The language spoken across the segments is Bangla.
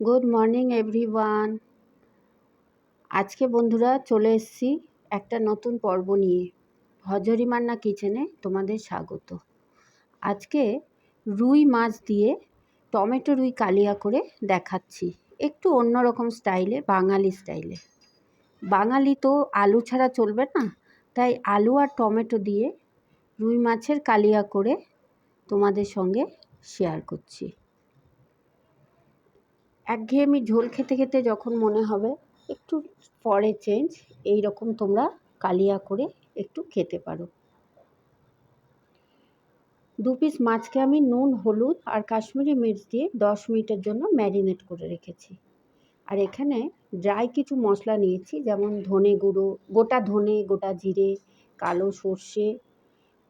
Good morning everyone. আজকে বন্ধুরা চলে এসেছি একটা নতুন পর্ব নিয়ে। হজরি মান্না কিচেনে তোমাদের স্বাগত। আজকে রুই মাছ দিয়ে টমেটো রুই কালিয়া করে দেখাচ্ছি, একটু অন্যরকম স্টাইলে, বাঙালি স্টাইলে। বাঙালি তো আলু ছাড়া চলবে না, তাই আলু আর টমেটো দিয়ে রুই মাছের কালিয়া করে তোমাদের সঙ্গে শেয়ার করছি। একঘেয়েমি ঝোল খেতে খেতে যখন মনে হবে একটু পরে চেঞ্জ, এই রকম তোমরা কালিয়া করে একটু খেতে পারো। 2 পিস মাছকে আমি নুন, হলুদ আর কাশ্মীরি মির্চ দিয়ে 10 মিনিটের জন্য ম্যারিনেট করে রেখেছি। আর এখানে ড্রাই কিছু মশলা নিয়েছি, যেমন ধনে গুঁড়ো, গোটা ধনে, গোটা জিরে, কালো সর্ষে,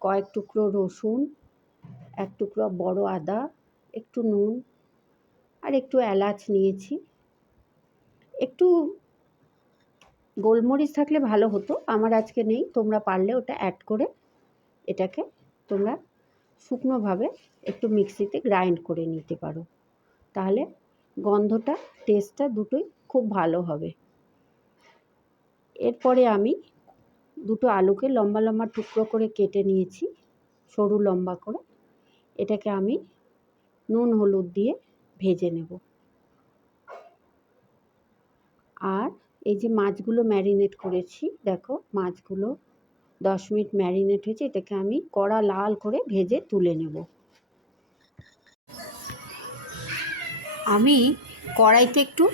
কয়েক টুকরো রসুন, 1 টুকরো বড় আদা, একটু নুন আর একটু এলাচ নিয়েছি। একটু গোলমরিচ থাকলে ভালো হতো, আমার আজকে নেই। তোমরা পারলে ওটা অ্যাড করে এটাকে তোমরা শুকনোভাবে একটু মিক্সিতে গ্রাইন্ড করে নিতে পারো, তাহলে গন্ধটা, টেস্টটা দুটোই খুব ভালো হবে। এরপরে আমি দুটো আলুকে লম্বা লম্বা টুকরো করে কেটে নিয়েছি, সরু লম্বা করে। এটাকে আমি নুন হলুদ দিয়ে ভেজে নেব। আর এই যে মাছগুলো ম্যারিনেট করেছি, দেখো মাছগুলো 10 মিনিট ম্যারিনেট হয়েছে। এটাকে আমি কড়া লাল করে ভেজে তুলে নেব। আমি কড়াইতে একটু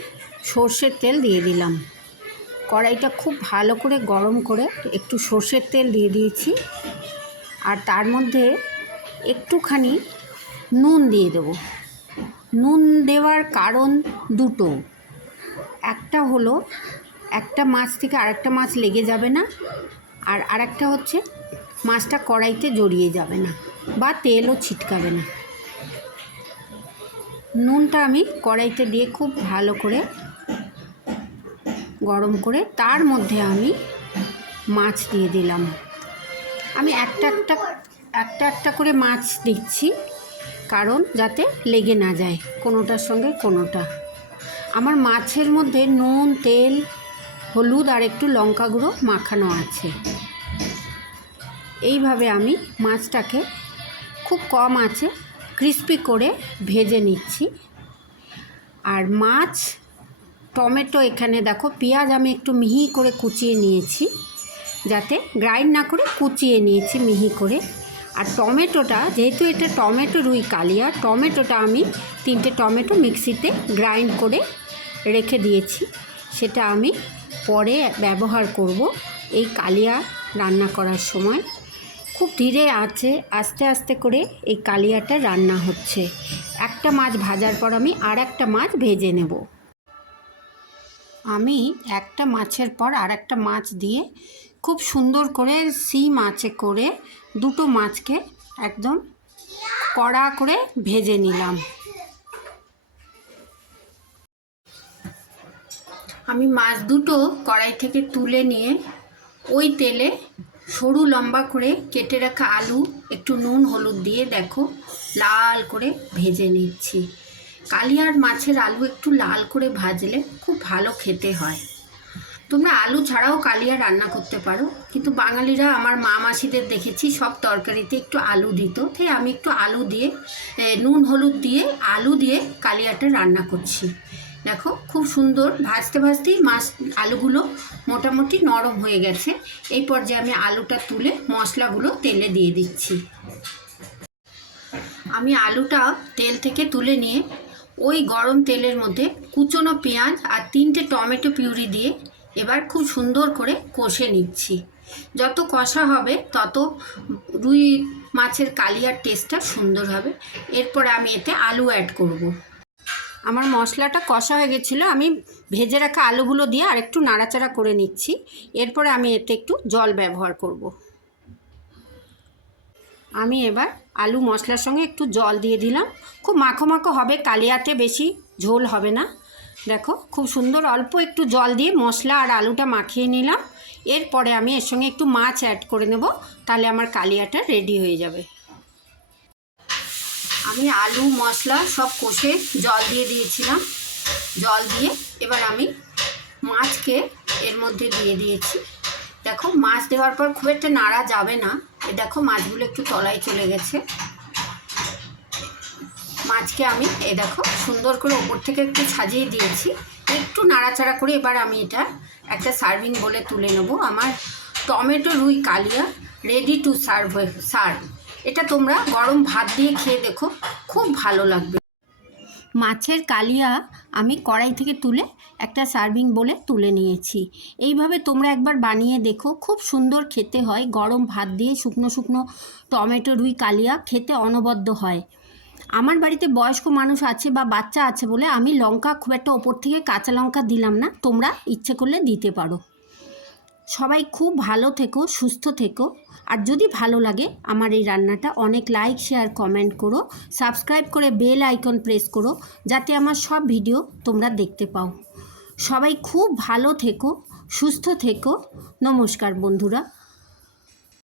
সর্ষের তেল দিয়ে দিলাম। কড়াইটা খুব ভালো করে গরম করে একটু সর্ষের তেল দিয়ে দিয়েছি। আর তার মধ্যে একটুখানি নুন দিয়ে দেব। নুন দেওয়ার কারণ দুটো। একটা হলো একটা মাছ থেকে আরেকটা মাছ লেগে যাবে না, আর আরেকটা হচ্ছে মাছটা কড়াইতে জড়িয়ে যাবে না বা তেলও ছিটকাবে না। নুনটা আমি কড়াইতে দিয়ে খুব ভালো করে গরম করে তার মধ্যে আমি মাছ দিয়ে দিলাম। আমি একটা একটা করে মাছ দিচ্ছি, কারণ যাতে লেগে না যায় কোনোটার সঙ্গে কোনোটা। আমার মাছের মধ্যে নুন, তেল, হলুদ আর একটু লঙ্কা গুঁড়ো মাখানো আছে। এইভাবে আমি মাছটাকে খুব কম আঁচে ক্রিস্পি করে ভেজে নিচ্ছি। আর মাছ, টমেটো, এখানে দেখো পেঁয়াজ আমি একটু মিহি করে কুচিয়ে নিয়েছি, যাতে গ্রাইন্ড না করে কুচিয়ে নিয়েছি মিহি করে। আর টমেটোটা, যেহেতু এটা টমেটো রুই কালিয়া, টমেটোটা আমি 3টে টমেটো মিক্সিতে গ্রাইন্ড করে রেখে দিয়েছি। সেটা আমি পরে ব্যবহার করব এই কালিয়া রান্না করার সময়। খুব ধীরে আঁচে আস্তে আস্তে করে এই কালিয়াটা রান্না হচ্ছে। একটা মাছ ভাজার পর আমি আর একটা মাছ ভেজে নেব। আমি একটা মাছের পর আর একটা মাছ দিয়ে খুব সুন্দর করে সিম আঁচে করে দুটো মাছকে একদম কড়া করে ভেজে নিলাম। আমি মাছ দুটো কড়াই থেকে তুলে নিয়ে ওই তেলে সরু লম্বা করে কেটে রাখা আলু একটু নুন হলুদ দিয়ে দেখো লাল করে ভেজে নিচ্ছি। কালিয়ার মাছের আলু একটু লাল করে ভাজলে খুব ভালো খেতে হয়। তোমরা আলু ছাড়াও কালিয়া রান্না করতে পারো, কিন্তু বাঙালিরা, আমার মা মাসিদের দেখেছি সব তরকারিতে একটু আলু দিত, তাই আমি একটু আলু দিয়ে, নুন হলুদ দিয়ে আলু দিয়ে কালিয়াটা রান্না করছি। দেখো খুব সুন্দর ভাজতে ভাজতেই আলুগুলো মোটামুটি নরম হয়ে গেছে। এই পর্যায়ে আমি আলুটা তুলে মশলাগুলো তেলে দিয়ে দিচ্ছি। আমি আলুটা তেল থেকে তুলে নিয়ে ওই গরম তেলের মধ্যে কুচনো পেঁয়াজ আর 3টে টমেটো পিউরি দিয়ে এবার খুব সুন্দর করে কষে নিচ্ছি। যত কষা হবে তত রুই মাছের কালিয়ার টেস্টটা সুন্দর হবে। এরপরে আমি এতে আলু অ্যাড করব। আমার মশলাটা কষা হয়ে গেছিলো, আমি ভেজে রাখা আলুগুলো দিয়ে আর একটু নাড়াচাড়া করে নিচ্ছি। এরপরে আমি এতে একটু জল ব্যবহার করব। আমি এবার আলু মশলার সঙ্গে একটু জল দিয়ে দিলাম। খুব মাখো মাখো হবে, কালিয়াতে বেশি ঝোল হবে না। দেখো খুব সুন্দর অল্প একটু জল দিয়ে মশলা আর আলুটা মাখিয়ে নিলাম। এরপরে আমি এর সঙ্গে একটু মাছ অ্যাড করে নেব, তাহলে আমার কালিয়াটা রেডি হয়ে যাবে। আমি আলু মশলা সব কষে জল দিয়ে দিয়েছিলাম। জল দিয়ে এবার আমি মাছকে এর মধ্যে দিয়ে দিয়েছি। দেখো মাছ দেওয়ার পর খুব একটা নাড়া যাবে না। দেখো মাছগুলো একটু তলায় চলে গেছে। মাছকে আমি দেখো সুন্দর করে ওপর থেকে একটু সাজিয়ে দিয়েছি, একটু নাড়াচাড়া করে এবার আমি এটা একটা সার্ভিং বলে তুলে নেব। আমার টমেটো রুই কালিয়া রেডি টু সার্ভ। এটা তোমরা গরম ভাত দিয়ে খেয়ে দেখো, খুব ভালো লাগবে। মাছের কালিয়া আমি কড়াই থেকে তুলে একটা সার্ভিং বলে তুলে নিয়েছি। এইভাবে তোমরা একবার বানিয়ে দেখো, খুব সুন্দর খেতে হয়। গরম ভাত দিয়ে শুকনো শুকনো টমেটো রুই কালিয়া খেতে অনবদ্য হয়। আমার বাড়িতে বয়স্ক মানুষ আছে বা বাচ্চা আছে বলে আমি লঙ্কা খুব একটা ওপর থেকে কাঁচা লঙ্কা দিলাম না, তোমরা ইচ্ছে করলে দিতে পারো। সবাই খুব ভালো থেকো, সুস্থ থেকো। আর যদি ভালো লাগে আমার এই রান্নাটা, অনেক লাইক শেয়ার কমেন্ট করো, সাবস্ক্রাইব করে বেল আইকন প্রেস করো, যাতে আমার সব ভিডিও তোমরা দেখতে পাও। সবাই খুব ভালো থেকো, সুস্থ থেকো। নমস্কার বন্ধুরা।